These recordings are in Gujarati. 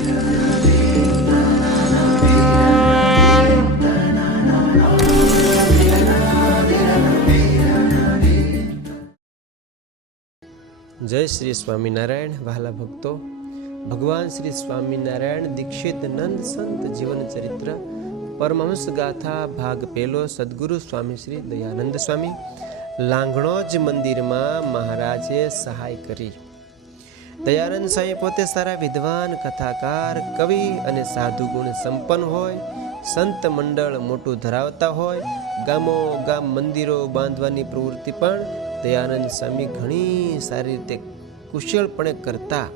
જય શ્રી સ્વામિનારાયણ. વહાલા ભક્તો, ભગવાન શ્રી સ્વામિનારાયણ દીક્ષિત નંદ સંત જીવન ચરિત્ર પરમહંસ ગાથા ભાગ પહેલો. સદગુરુ સ્વામી શ્રી દયાનંદ સ્વામી. લાંઘણોજ મંદિરમાં મહારાજે સહાય કરી. દયાનંદ સ્વામી પોતે સારા વિદ્વાન, કથાકાર, કવિ અને સાધુ ગુણ સંપન્ન હોય, સંત મંડળ મોટું ધરાવતા હોય, ગામો ગામ મંદિરો બાંધવાની પ્રવૃત્તિ પણ દયાનંદ સ્વામી ઘણી સારી રીતે કુશળપણે કરતા.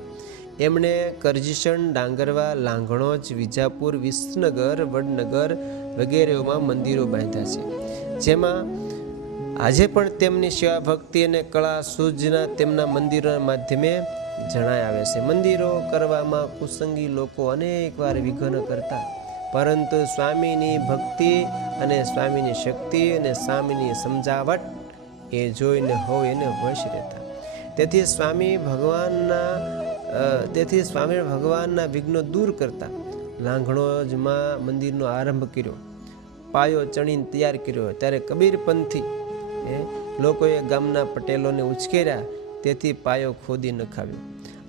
એમણે કરજીસણ, ડાંગરવા, લાંઘણોજ, વિજાપુર, વિસનગર, વડનગર વગેરેઓમાં મંદિરો બાંધ્યા છે, જેમાં આજે પણ તેમની સેવા ભક્તિ અને કળા સૂઝના તેમના મંદિરોના માધ્યમે જણાય આવે છે. મંદિરો કરવામાં કુસંગી લોકો અનેક વાર વિઘ્ન કરતા, પરંતુ સ્વામીની ભક્તિ અને સ્વામીની શક્તિ અને સ્વામીની સમજાવટ એ જોઈને હોય એને વશ રહેતા. તેથી સ્વામી ભગવાનના વિઘ્નો દૂર કરતા લાંઘણોજમાં મંદિરનો આરંભ કર્યો, પાયો ચણીને તૈયાર કર્યો. ત્યારે કબીરપંથી લોકોએ ગામના પટેલોને ઉશ્કેર્યા, તેથી પાયો ખોદી નખાવ્યો.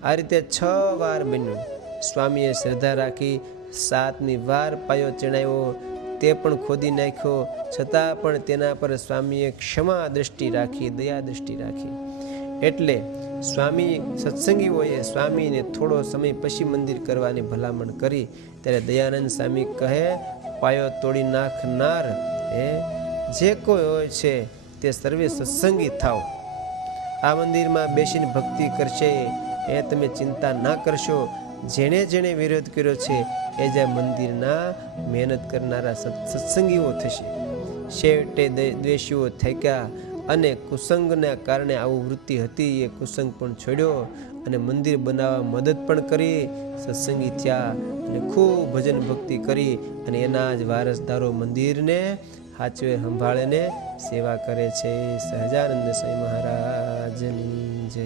આ રીતે 6 વાર બન્યું. સ્વામીએ શ્રદ્ધા રાખી 7મી વાર પાયો ચણાવ્યો, તે પણ ખોદી નાખ્યો. છતાં પણ તેના પર સ્વામીએ ક્ષમા દ્રષ્ટિ રાખી, દયા દ્રષ્ટિ રાખી. એટલે સ્વામી સત્સંગીઓએ સ્વામીને થોડો સમય પછી મંદિર કરવાની ભલામણ કરી. ત્યારે દયાનંદ સ્વામી કહે, પાયો તોડી નાખનાર જે કોઈ હોય છે તે સર્વે સત્સંગી થાવ. આ મંદિરમાં બેસીને ભક્તિ કરશે એ તમે ચિંતા ના કરશો. જેણે જેણે વિરોધ કર્યો છે એ જે મંદિરના મહેનત કરનારા સત્સંગીઓ થશે. છેવટે દ્વેષીઓ થક્યા અને કુસંગના કારણે આવું વૃત્તિ હતી એ કુસંગ પણ છોડ્યો અને મંદિર બનાવવા મદદ પણ કરી. સત્સંગી થયા અને ખૂબ ભજન ભક્તિ કરી અને એના જ વારસદારો મંદિરને હાચવે સંભાળીને સેવા કરે છે. સહજાનંદ સ્વામી મહારાજની જય.